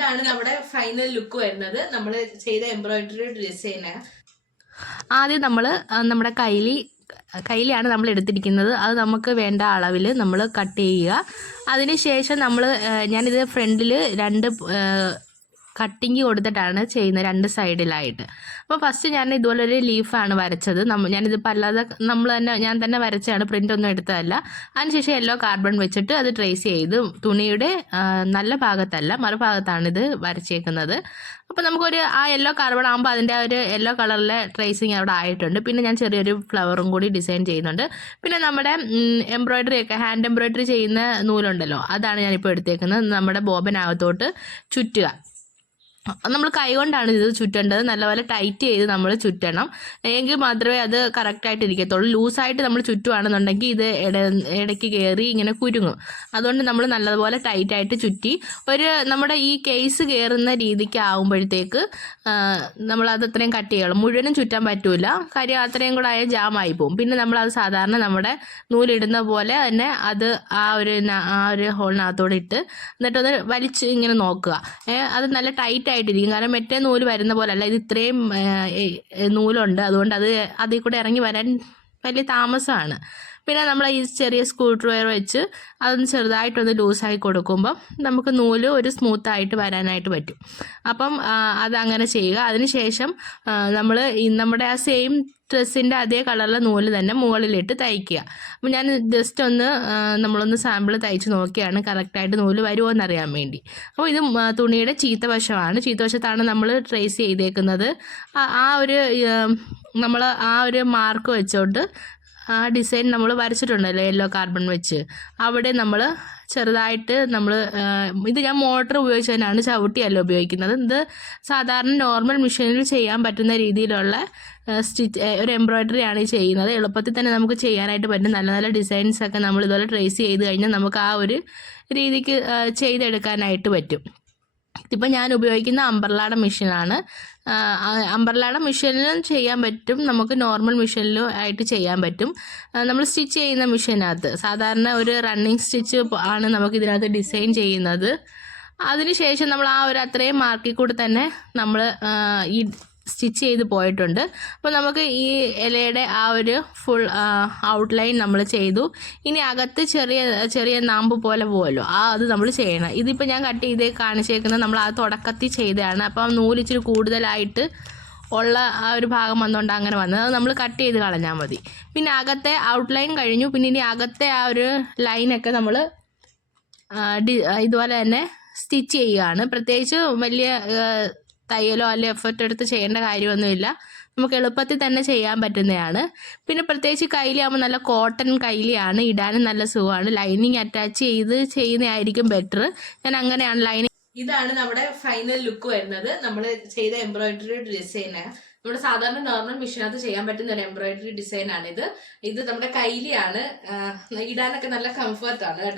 ഇതാണ് നമ്മുടെ final look വരുന്നത്. നമ്മൾ ചെയ്ത എംബ്രോയിഡറി ഡിസൈന്. ആദ്യം നമ്മൾ നമ്മുടെ കൈലിയാണ് നമ്മൾ എടുത്തിരിക്കുന്നത്. അത് നമുക്ക് വേണ്ട അളവിൽ നമ്മൾ കട്ട് ചെയ്യുക. അതിനുശേഷം ഞാനിത് ഫ്രണ്ടിൽ 2 കട്ടിങ് കൊടുത്തിട്ടാണ് ചെയ്യുന്നത്, 2 സൈഡിലായിട്ട്. അപ്പോൾ ഫസ്റ്റ് ഞാൻ ഇതുപോലെ ഒരു ലീഫാണ് വരച്ചത്. ഞാനിതിപ്പോൾ അല്ലാതെ ഞാൻ തന്നെ വരച്ചാണ്, പ്രിൻ്റ് ഒന്നും എടുത്തതല്ല. അതിനുശേഷം യെല്ലോ കാർബൺ വെച്ചിട്ട് അത് ട്രേസ് ചെയ്ത് തുണിയുടെ നല്ല ഭാഗത്തല്ല മറുഭാഗത്താണ് ഇത് വരച്ചേക്കുന്നത്. അപ്പോൾ നമുക്കൊരു ആ യെല്ലോ കാർബൺ ആകുമ്പോൾ അതിൻ്റെ ഒരു യെല്ലോ കളറിലെ ട്രേസിങ് അവിടെ ആയിട്ടുണ്ട്. പിന്നെ ഞാൻ ചെറിയൊരു ഫ്ലവറും കൂടി ഡിസൈൻ ചെയ്യുന്നുണ്ട്. പിന്നെ നമ്മുടെ ഹാൻഡ് എംബ്രോയിഡറി ചെയ്യുന്ന നൂലുണ്ടല്ലോ, അതാണ് ഞാനിപ്പോൾ എടുത്തേക്കുന്നത്. നമ്മുടെ ബോബിനകത്തോട്ട് ചുറ്റുക. നമ്മൾ കൈ കൊണ്ടാണ് ഇത് ചുറ്റേണ്ടത്. നല്ലപോലെ ടൈറ്റ് ചെയ്ത് നമ്മൾ ചുറ്റണം, എങ്കിൽ മാത്രമേ അത് കറക്റ്റായിട്ട് ഇരിക്കത്തുള്ളൂ. ലൂസായിട്ട് നമ്മൾ ചുറ്റുവാണെന്നുണ്ടെങ്കിൽ ഇത് ഇടയ്ക്ക് കയറി ഇങ്ങനെ കുരുങ്ങും. അതുകൊണ്ട് നമ്മൾ നല്ലതുപോലെ ടൈറ്റായിട്ട് ചുറ്റി നമ്മുടെ ഈ കേസ് കയറുന്ന രീതിക്ക് ആകുമ്പോഴത്തേക്ക് നമ്മളത് അത്രയും കട്ട് ചെയ്യണം. മുഴുവനും ചുറ്റാൻ പറ്റൂല, കാര്യം അത്രയും കൂടെ ആയ ജാമായി പോകും. പിന്നെ നമ്മളത് സാധാരണ നമ്മുടെ നൂലിടുന്ന പോലെ തന്നെ അത് ആ ഒരു ഹോളിനകത്തോടെ ഇട്ട് എന്നിട്ടത് വലിച്ച് ഇങ്ങനെ നോക്കുക. അത് നല്ല ടൈറ്റ് ആയിട്ടിരിക്കും. കാരണം മറ്റേ നൂല് വരുന്ന പോലെ അല്ല, ഇത് ഇത്രയും നൂലുണ്ട്. അതുകൊണ്ട് അതിൽ കൂടെ ഇറങ്ങി വരാൻ വലിയ താമസമാണ്. പിന്നെ നമ്മൾ ഈ ചെറിയ സ്ക്രൂ ഡ്രൈവർ വെച്ച് അതൊന്ന് ചെറുതായിട്ടൊന്ന് ലൂസായി കൊടുക്കുമ്പം നമുക്ക് നൂല് ഒരു സ്മൂത്തായിട്ട് വരാനായിട്ട് പറ്റും. അപ്പം അതങ്ങനെ ചെയ്യുക. അതിനുശേഷം നമ്മുടെ ആ സെയിം ഡ്രസ്സിൻ്റെ അതേ കളറിലെ നൂല് തന്നെ മുകളിലിട്ട് തയ്ക്കുക. അപ്പം ഞാൻ ജസ്റ്റ് നമ്മളൊന്ന് സാമ്പിൾ തയ്ച്ച് നോക്കിയാണ് കറക്റ്റായിട്ട് നൂല് വരുമോ എന്നറിയാൻ വേണ്ടി. അപ്പോൾ ഇത് തുണിയുടെ ചീത്തവശത്താണ് നമ്മൾ ട്രേസ് ചെയ്തേക്കുന്നത്. നമ്മൾ ആ ഒരു മാർക്ക് വെച്ചോണ്ട് ആ ഡിസൈൻ നമ്മൾ വരച്ചിട്ടുണ്ടല്ലോ യെല്ലോ കാർബൺ വെച്ച്, അവിടെ നമ്മൾ ചെറുതായിട്ട് ഇത് ഞാൻ മോട്ടർ ഉപയോഗിച്ചതിനാണ്, ചവിട്ടിയല്ല ഉപയോഗിക്കുന്നത്. ഇത് സാധാരണ നോർമൽ മെഷീനിൽ ചെയ്യാൻ പറ്റുന്ന രീതിയിലുള്ള ഒരു എംബ്രോയിഡറി ആണ് ഈ ചെയ്യുന്നത്. എളുപ്പത്തിൽ തന്നെ നമുക്ക് ചെയ്യാനായിട്ട് പറ്റും. നല്ല നല്ല ഡിസൈൻസ് ഒക്കെ നമ്മൾ ഇതുപോലെ ട്രേസ് ചെയ്ത് കഴിഞ്ഞാൽ നമുക്ക് ആ ഒരു രീതിക്ക് ചെയ്തെടുക്കാനായിട്ട് പറ്റും. ഇതിപ്പോൾ ഞാൻ ഉപയോഗിക്കുന്ന അംബ്രല്ലയുടെ മെഷീനാണ്. അംബ്രല്ലയുടെ മെഷീനിലും ചെയ്യാൻ പറ്റും, നമുക്ക് നോർമൽ മെഷീനിലും ആയിട്ട് ചെയ്യാൻ പറ്റും. നമ്മൾ സ്റ്റിച്ച് ചെയ്യുന്ന മെഷീനകത്ത് സാധാരണ ഒരു റണ്ണിങ് സ്റ്റിച്ച് ആണ് നമുക്ക് ഇതിനകത്ത് ഡിസൈൻ ചെയ്യുന്നത്. അതിനുശേഷം നമ്മൾ ആ ഒരു അത്രയും മാർക്കിൽ കൂടെ തന്നെ നമ്മൾ ഈ സ്റ്റിച്ച് ചെയ്ത് പോയിട്ടുണ്ട്. അപ്പോൾ നമുക്ക് ഈ ഇലയുടെ ആ ഒരു ഫുൾ ഔട്ട്ലൈൻ നമ്മൾ ചെയ്തു. ഇനി അകത്ത് ചെറിയ ചെറിയ നാമ്പ് പോലെ പോവല്ലോ, അത് നമ്മൾ ചെയ്യണം. ഇതിപ്പോൾ ഞാൻ കട്ട് ചെയ്ത് കാണിച്ചേക്കുന്നത് നമ്മൾ ആ തുടക്കത്തിൽ ചെയ്തതാണ്. അപ്പോൾ നൂലിച്ചിരി കൂടുതലായിട്ട് ഉള്ള ആ ഒരു ഭാഗം വന്നുകൊണ്ട് അങ്ങനെ വന്നത്, അത് നമ്മൾ കട്ട് ചെയ്ത് കളഞ്ഞാൽ മതി. പിന്നെ അകത്തെ ഔട്ട്ലൈൻ കഴിഞ്ഞു. പിന്നെ ഇനി അകത്തെ ആ ഒരു ലൈനൊക്കെ നമ്മൾ ഇതുപോലെ തന്നെ സ്റ്റിച്ച് ചെയ്യുകയാണ്. പ്രത്യേകിച്ച് വലിയ തയ്യലോ അല്ലെങ്കിൽ എഫർട്ട് എടുത്ത് ചെയ്യേണ്ട കാര്യമൊന്നുമില്ല, നമുക്ക് എളുപ്പത്തിൽ തന്നെ ചെയ്യാൻ പറ്റുന്നതാണ്. പിന്നെ പ്രത്യേകിച്ച് കൈലിയാകുമ്പോൾ നല്ല കോട്ടൺ കൈലിയാണ്, ഇടാനും നല്ല സുഖമാണ്. ലൈനിങ് അറ്റാച്ച് ചെയ്ത് ചെയ്യുന്നതായിരിക്കും ബെറ്റർ. ഞാൻ അങ്ങനെയാണ് ലൈനിങ്. ഇതാണ് നമ്മുടെ ഫൈനൽ ലുക്ക് വരുന്നത്. നമ്മൾ ചെയ്ത എംബ്രോയിഡറി ഡിസൈന് നമ്മുടെ സാധാരണ നോർമൽ മെഷീനകത്ത് ചെയ്യാൻ പറ്റുന്ന ഒരു എംബ്രോയിഡറി ഡിസൈനാണിത്. ഇത് നമ്മുടെ കൈലിയാണ്, ഇടാനൊക്കെ നല്ല കംഫർട്ടാണ് കേട്ടോ.